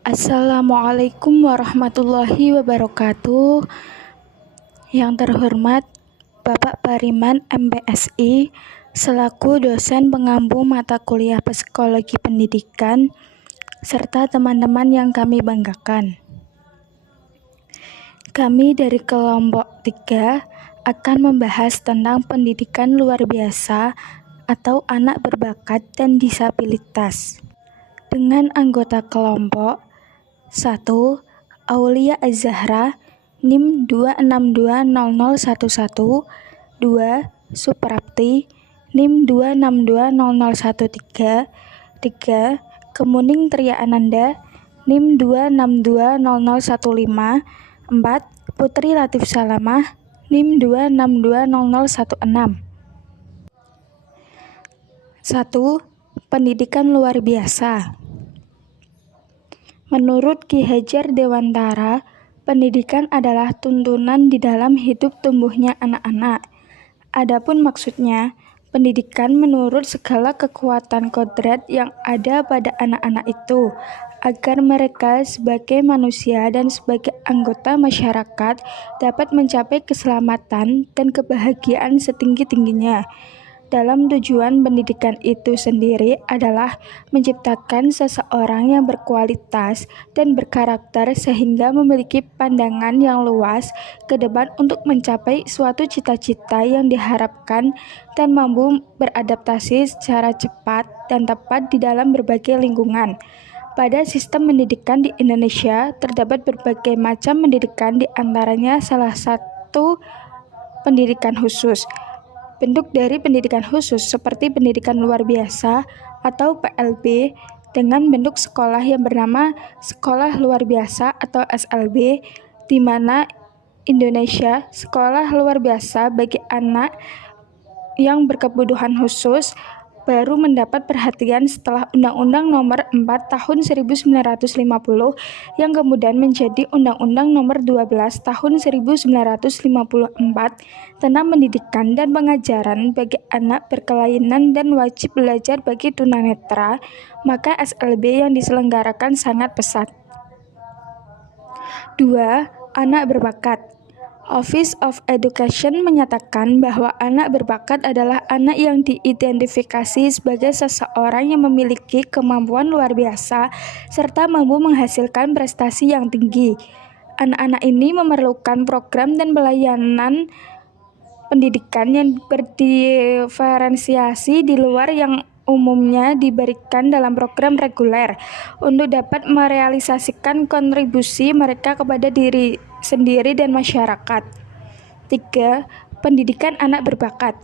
Assalamualaikum warahmatullahi wabarakatuh. Yang terhormat Bapak Pariman MPSI selaku dosen pengampu mata kuliah Psikologi Pendidikan serta teman-teman yang kami banggakan. Kami dari kelompok 3 akan membahas tentang pendidikan luar biasa atau anak berbakat dan disabilitas. Dengan anggota kelompok 1. Aulia Az-Zahra, NIM 2620011. 2. Suprapti, NIM 2620013. 3. Kemuning Tria Ananda, NIM 2620015. 4. Putri Latif Salamah, NIM 2620016. 1. Pendidikan luar biasa. Menurut Ki Hajar Dewantara, pendidikan adalah tuntunan di dalam hidup tumbuhnya anak-anak. Adapun maksudnya, pendidikan menurut segala kekuatan kodrat yang ada pada anak-anak itu, agar mereka sebagai manusia dan sebagai anggota masyarakat dapat mencapai keselamatan dan kebahagiaan setinggi-tingginya. Dalam tujuan pendidikan itu sendiri adalah menciptakan seseorang yang berkualitas dan berkarakter sehingga memiliki pandangan yang luas ke depan untuk mencapai suatu cita-cita yang diharapkan dan mampu beradaptasi secara cepat dan tepat di dalam berbagai lingkungan. Pada sistem pendidikan di Indonesia, terdapat berbagai macam pendidikan, di antaranya salah satu pendidikan khusus. Bentuk dari pendidikan khusus seperti pendidikan luar biasa atau PLB dengan bentuk sekolah yang bernama Sekolah Luar Biasa atau SLB, di mana Indonesia sekolah luar biasa bagi anak yang berkebutuhan khusus baru mendapat perhatian setelah Undang-Undang Nomor 4 Tahun 1950 yang kemudian menjadi Undang-Undang Nomor 12 Tahun 1954 tentang pendidikan dan pengajaran bagi anak berkelainan dan wajib belajar bagi tunanetra, maka SLB yang diselenggarakan sangat pesat. 2. Anak berbakat. Office of Education menyatakan bahwa anak berbakat adalah anak yang diidentifikasi sebagai seseorang yang memiliki kemampuan luar biasa serta mampu menghasilkan prestasi yang tinggi. Anak-anak ini memerlukan program dan pelayanan pendidikan yang berdiferensiasi di luar yang umumnya diberikan dalam program reguler untuk dapat merealisasikan kontribusi mereka kepada diri sendiri dan masyarakat. 3. Pendidikan anak berbakat.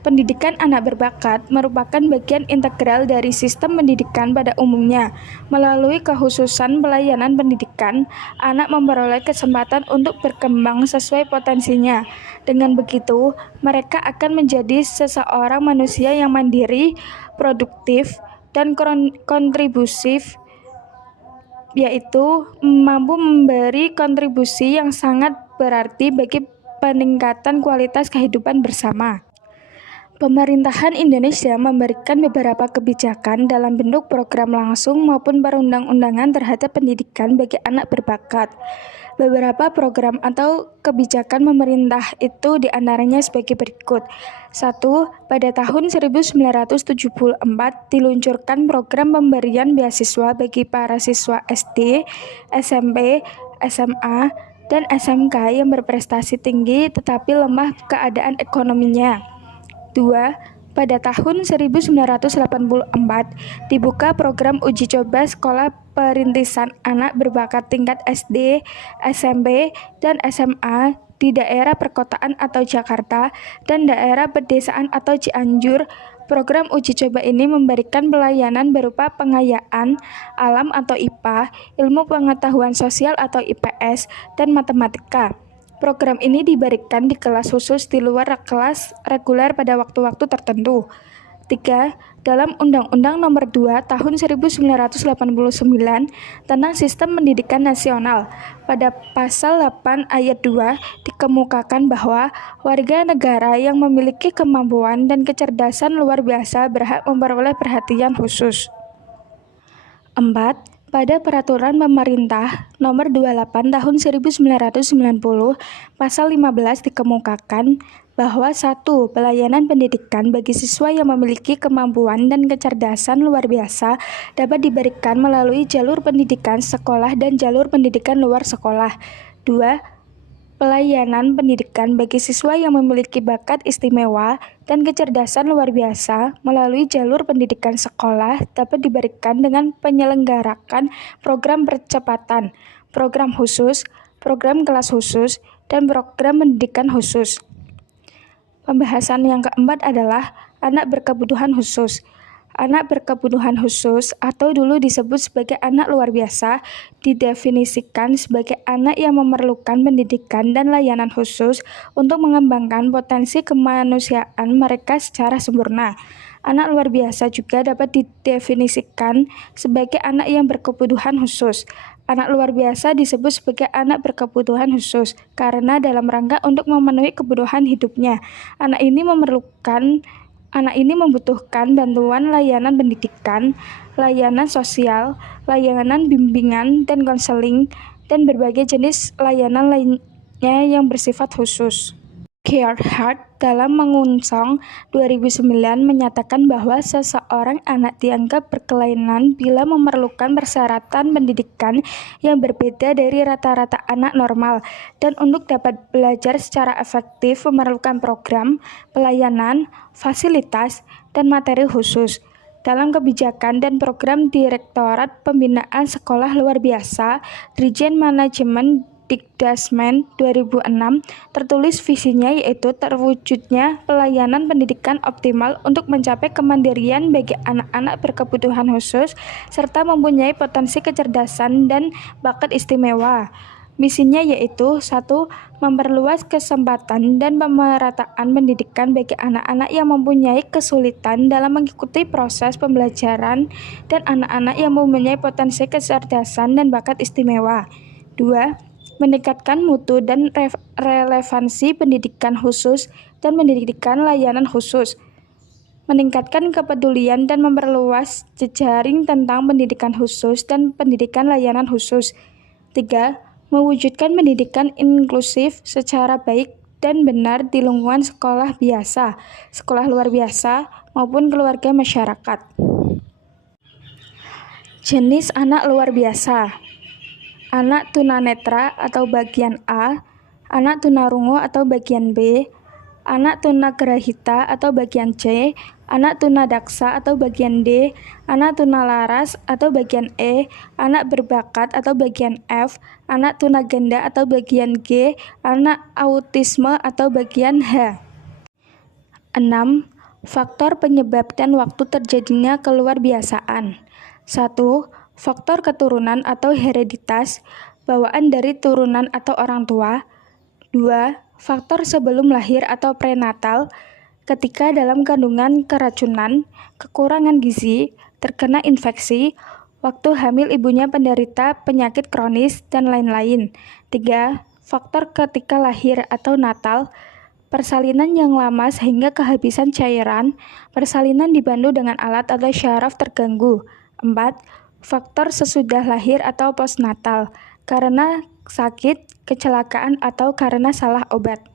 Pendidikan anak berbakat merupakan bagian integral dari sistem pendidikan pada umumnya. Melalui kekhususan pelayanan pendidikan, anak memperoleh kesempatan untuk berkembang sesuai potensinya. Dengan begitu, mereka akan menjadi seseorang manusia yang mandiri, produktif, dan kontributif, yaitu mampu memberi kontribusi yang sangat berarti bagi peningkatan kualitas kehidupan bersama. Pemerintahan Indonesia memberikan beberapa kebijakan dalam bentuk program langsung maupun perundang-undangan terhadap pendidikan bagi anak berbakat. Beberapa program atau kebijakan pemerintah itu diantaranya sebagai berikut. 1. Pada tahun 1974 diluncurkan program pemberian beasiswa bagi para siswa SD, SMP, SMA, dan SMK yang berprestasi tinggi tetapi lemah keadaan ekonominya. 2. Pada tahun 1984 dibuka program uji coba sekolah perintisan anak berbakat tingkat SD, SMP, dan SMA di daerah perkotaan atau Jakarta dan daerah pedesaan atau Cianjur. Program uji coba ini memberikan pelayanan berupa pengayaan alam atau IPA, ilmu pengetahuan sosial atau IPS, dan matematika. Program ini diberikan di kelas khusus di luar kelas reguler pada waktu-waktu tertentu. 3. Dalam Undang-Undang Nomor 2 Tahun 1989 tentang Sistem Pendidikan Nasional, pada Pasal 8 Ayat 2 dikemukakan bahwa warga negara yang memiliki kemampuan dan kecerdasan luar biasa berhak memperoleh perhatian khusus. 4. Pada Peraturan Pemerintah Nomor 28 Tahun 1990, Pasal 15 dikemukakan bahwa 1. Pelayanan pendidikan bagi siswa yang memiliki kemampuan dan kecerdasan luar biasa dapat diberikan melalui jalur pendidikan sekolah dan jalur pendidikan luar sekolah. 2. Pelayanan pendidikan bagi siswa yang memiliki bakat istimewa dan kecerdasan luar biasa melalui jalur pendidikan sekolah dapat diberikan dengan penyelenggarakan program percepatan, program khusus, program kelas khusus, dan program pendidikan khusus. Pembahasan yang keempat adalah anak berkebutuhan khusus. Anak berkebutuhan khusus atau dulu disebut sebagai anak luar biasa didefinisikan sebagai anak yang memerlukan pendidikan dan layanan khusus untuk mengembangkan potensi kemanusiaan mereka secara sempurna. Anak luar biasa juga dapat didefinisikan sebagai anak yang berkebutuhan khusus. Anak luar biasa disebut sebagai anak berkebutuhan khusus karena dalam rangka untuk memenuhi kebutuhan hidupnya, anak ini membutuhkan bantuan layanan pendidikan, layanan sosial, layanan bimbingan dan konseling, dan berbagai jenis layanan lainnya yang bersifat khusus. Gerhardt dalam Mengunsong 2009 menyatakan bahwa seseorang anak dianggap berkelainan bila memerlukan persyaratan pendidikan yang berbeda dari rata-rata anak normal dan untuk dapat belajar secara efektif memerlukan program, pelayanan, fasilitas, dan materi khusus. Dalam kebijakan dan program Direktorat Pembinaan Sekolah Luar Biasa, Dirjen Manajemen Dikdasmen 2006 tertulis visinya yaitu terwujudnya pelayanan pendidikan optimal untuk mencapai kemandirian bagi anak-anak berkebutuhan khusus serta mempunyai potensi kecerdasan dan bakat istimewa. Misinya yaitu 1. Memperluas kesempatan dan pemerataan pendidikan bagi anak-anak yang mempunyai kesulitan dalam mengikuti proses pembelajaran dan anak-anak yang mempunyai potensi kecerdasan dan bakat istimewa. 2. Meningkatkan mutu dan relevansi pendidikan khusus dan pendidikan layanan khusus. Meningkatkan kepedulian dan memperluas jejaring tentang pendidikan khusus dan pendidikan layanan khusus. 3. Mewujudkan pendidikan inklusif secara baik dan benar di lingkungan sekolah biasa, sekolah luar biasa, maupun keluarga masyarakat. Jenis anak luar biasa. Anak tunanetra atau bagian A, anak tunarungu atau bagian B, anak tunagrahita atau bagian C, anak tunadaksa atau bagian D, anak tunalaras atau bagian E, anak berbakat atau bagian F, anak tunaganda atau bagian G, anak autisme atau bagian H. 6. Faktor penyebab dan waktu terjadinya keluarbiasaan. 1. Faktor keturunan atau hereditas, bawaan dari turunan atau orang tua. 2. Faktor sebelum lahir atau prenatal, ketika dalam kandungan keracunan, kekurangan gizi, terkena infeksi, waktu hamil ibunya penderita penyakit kronis, dan lain-lain. 3. Faktor ketika lahir atau natal, persalinan yang lama sehingga kehabisan cairan, persalinan dibantu dengan alat atau syaraf terganggu. 4. Faktor sesudah lahir atau postnatal, karena sakit, kecelakaan, atau karena salah obat.